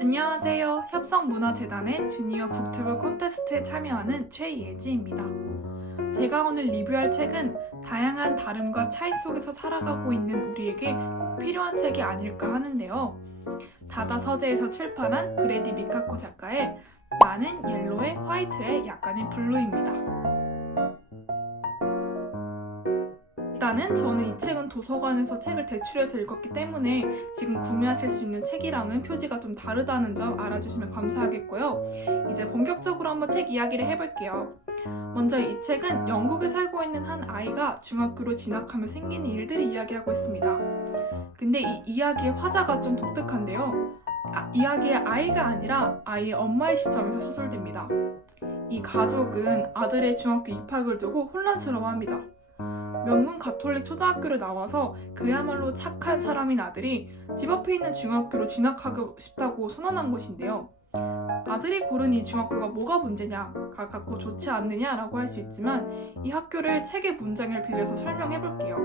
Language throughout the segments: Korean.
안녕하세요. 협성문화재단의 주니어 북튜브 콘테스트에 참여하는 최예지입니다. 제가 오늘 리뷰할 책은 다양한 다름과 차이 속에서 살아가고 있는 우리에게 꼭 필요한 책이 아닐까 하는데요. 다다 서재에서 출판한 브래디 미카코 작가의 나는 옐로에 화이트에 약간의 블루입니다. 일단은 저는 이 책은 도서관에서 책을 대출해서 읽었기 때문에 지금 구매하실 수 있는 책이랑은 표지가 좀 다르다는 점 알아주시면 감사하겠고요. 이제 본격적으로 한번 책 이야기를 해볼게요. 먼저 이 책은 영국에 살고 있는 한 아이가 중학교로 진학하며 생기는 일들을 이야기하고 있습니다. 근데 이 이야기의 화자가 좀 독특한데요. 이야기의 아이가 아니라 아이의 엄마의 시점에서 서술됩니다. 이 가족은 아들의 중학교 입학을 두고 혼란스러워합니다. 명문 가톨릭 초등학교를 나와서 그야말로 착한 사람인 아들이 집 앞에 있는 중학교로 진학하고 싶다고 선언한 것인데요. 아들이 고른 이 중학교가 뭐가 문제냐가 갖고 좋지 않느냐라고 할 수 있지만 이 학교를 책의 문장을 빌려서 설명해 볼게요.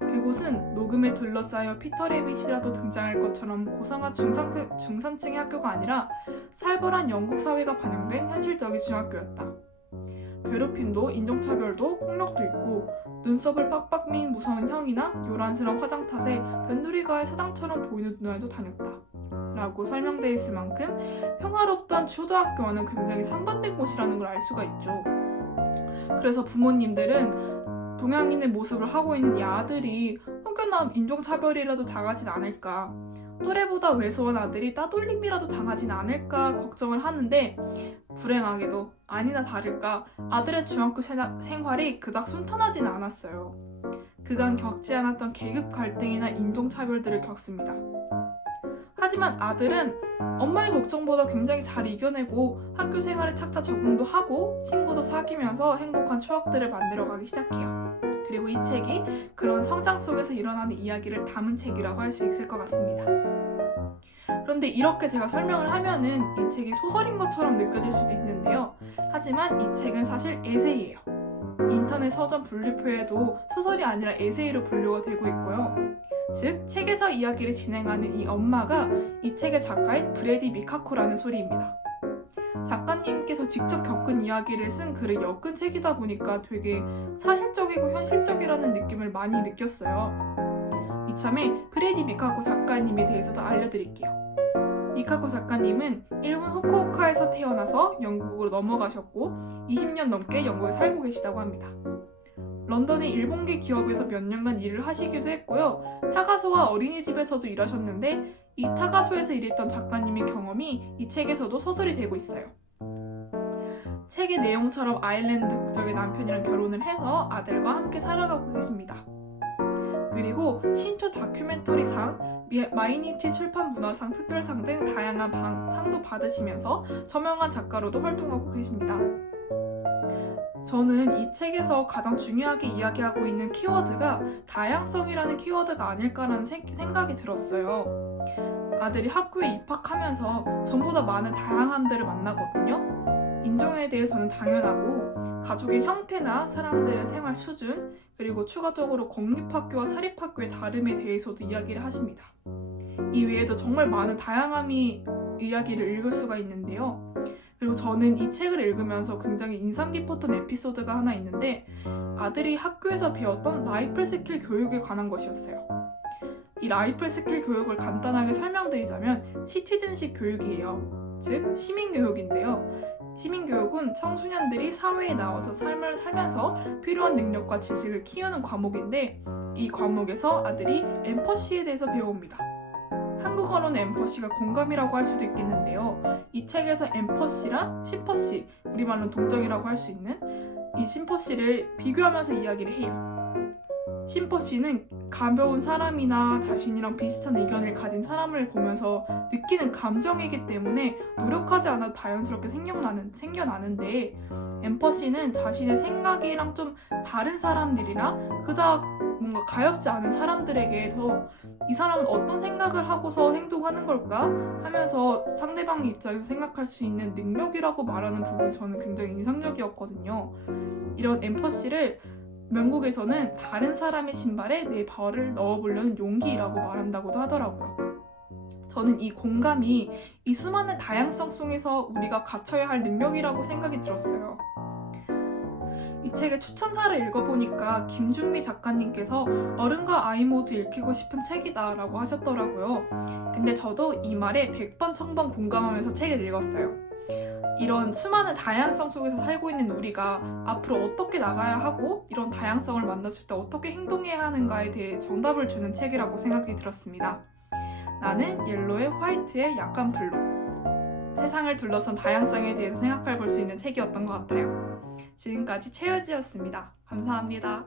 그곳은 녹음에 둘러싸여 피터 레빗이라도 등장할 것처럼 고상한 중산층의 학교가 아니라 살벌한 영국 사회가 반영된 현실적인 중학교였다. 괴롭힘도 인종차별도 폭력도 있고 눈썹을 빡빡 민 무서운 형이나 요란스러운 화장 탓에 변두리가의 사장처럼 보이는 누나도 다녔다. 라고 설명되어 있을 만큼 평화롭던 초등학교와는 굉장히 상반된 곳이라는 걸 알 수가 있죠. 그래서 부모님들은 동양인의 모습을 하고 있는 이 아들이 혹여나 인종차별이라도 당하진 않을까, 또래보다 왜소한 아들이 따돌림이라도 당하진 않을까 걱정을 하는데, 불행하게도 아니나 다를까 아들의 중학교 생활이 그닥 순탄하진 않았어요. 그간 겪지 않았던 계급 갈등이나 인종차별들을 겪습니다. 하지만 아들은 엄마의 걱정보다 굉장히 잘 이겨내고 학교 생활에 착착 적응도 하고 친구도 사귀면서 행복한 추억들을 만들어가기 시작해요. 그리고 이 책이 그런 성장 속에서 일어나는 이야기를 담은 책이라고 할 수 있을 것 같습니다. 그런데 이렇게 제가 설명을 하면은 이 책이 소설인 것처럼 느껴질 수도 있는데요. 하지만 이 책은 사실 에세이예요. 인터넷 서점 분류표에도 소설이 아니라 에세이로 분류가 되고 있고요. 즉, 책에서 이야기를 진행하는 이 엄마가 이 책의 작가인 브래디 미카코라는 소리입니다. 작가님께서 직접 겪은 이야기를 쓴 글을 엮은 책이다 보니까 되게 사실적이고 현실적이라는 느낌을 많이 느꼈어요. 이참에 브래디 미카코 작가님에 대해서도 알려드릴게요. 미카코 작가님은 일본 후쿠오카에서 태어나서 영국으로 넘어가셨고 20년 넘게 영국에 살고 계시다고 합니다. 런던의 일본계 기업에서 몇 년간 일을 하시기도 했고요. 타가소와 어린이집에서도 일하셨는데 이 타가소에서 일했던 작가님의 경험이 이 책에서도 서술이 되고 있어요. 책의 내용처럼 아일랜드 국적의 남편이랑 결혼을 해서 아들과 함께 살아가고 계십니다. 그리고 신초 다큐멘터리상, 마이니치 출판 문화상 특별상 등 다양한 상도 받으시면서 저명한 작가로도 활동하고 계십니다. 저는 이 책에서 가장 중요하게 이야기하고 있는 키워드가 다양성이라는 키워드가 아닐까라는 생각이 들었어요. 아들이 학교에 입학하면서 전보다 많은 다양함들을 만나거든요. 인종에 대해서는 당연하고 가족의 형태나 사람들의 생활 수준, 그리고 추가적으로 공립학교와 사립학교의 다름에 대해서도 이야기를 하십니다. 이 외에도 정말 많은 다양함이 이야기를 읽을 수가 있는데요. 그리고 저는 이 책을 읽으면서 굉장히 인상 깊었던 에피소드가 하나 있는데, 아들이 학교에서 배웠던 라이플 스킬 교육에 관한 것이었어요. 이 라이플 스킬 교육을 간단하게 설명드리자면 시티즌십 교육이에요. 즉 시민교육인데요. 시민교육은 청소년들이 사회에 나와서 삶을 살면서 필요한 능력과 지식을 키우는 과목인데, 이 과목에서 아들이 엠퍼시에 대해서 배웁니다. 한국어로는 엠퍼시가 공감이라고 할 수도 있겠는데요. 이 책에서 엠퍼시랑 심퍼시, 우리말로는 동정이라고 할 수 있는 이 심퍼시를 비교하면서 이야기를 해요. 심퍼시는 가벼운 사람이나 자신이랑 비슷한 의견을 가진 사람을 보면서 느끼는 감정이기 때문에 노력하지 않아도 자연스럽게 생겨나는데, 엠퍼시는 자신의 생각이랑 좀 다른 사람들이랑 그닥 뭔가 가엽지 않은 사람들에게서 이 사람은 어떤 생각을 하고서 행동하는 걸까 하면서 상대방의 입장에서 생각할 수 있는 능력이라고 말하는 부분이 저는 굉장히 인상적이었거든요. 이런 엠퍼시를 영국에서는 다른 사람의 신발에 내 발을 넣어보려는 용기라고 말한다고도 하더라고요. 저는 이 공감이 이 수많은 다양성 속에서 우리가 갖춰야 할 능력이라고 생각이 들었어요. 이 책의 추천사를 읽어보니까 김준미 작가님께서 어른과 아이 모두 읽히고 싶은 책이다 라고 하셨더라고요. 근데 저도 이 말에 100번 1000번 공감하면서 책을 읽었어요. 이런 수많은 다양성 속에서 살고 있는 우리가 앞으로 어떻게 나가야 하고 이런 다양성을 만났을 때 어떻게 행동해야 하는가에 대해 정답을 주는 책이라고 생각이 들었습니다. 나는 옐로의 화이트의 약간 블루. 세상을 둘러싼 다양성에 대해서 생각해 볼 수 있는 책이었던 것 같아요. 지금까지 최유지였습니다. 감사합니다.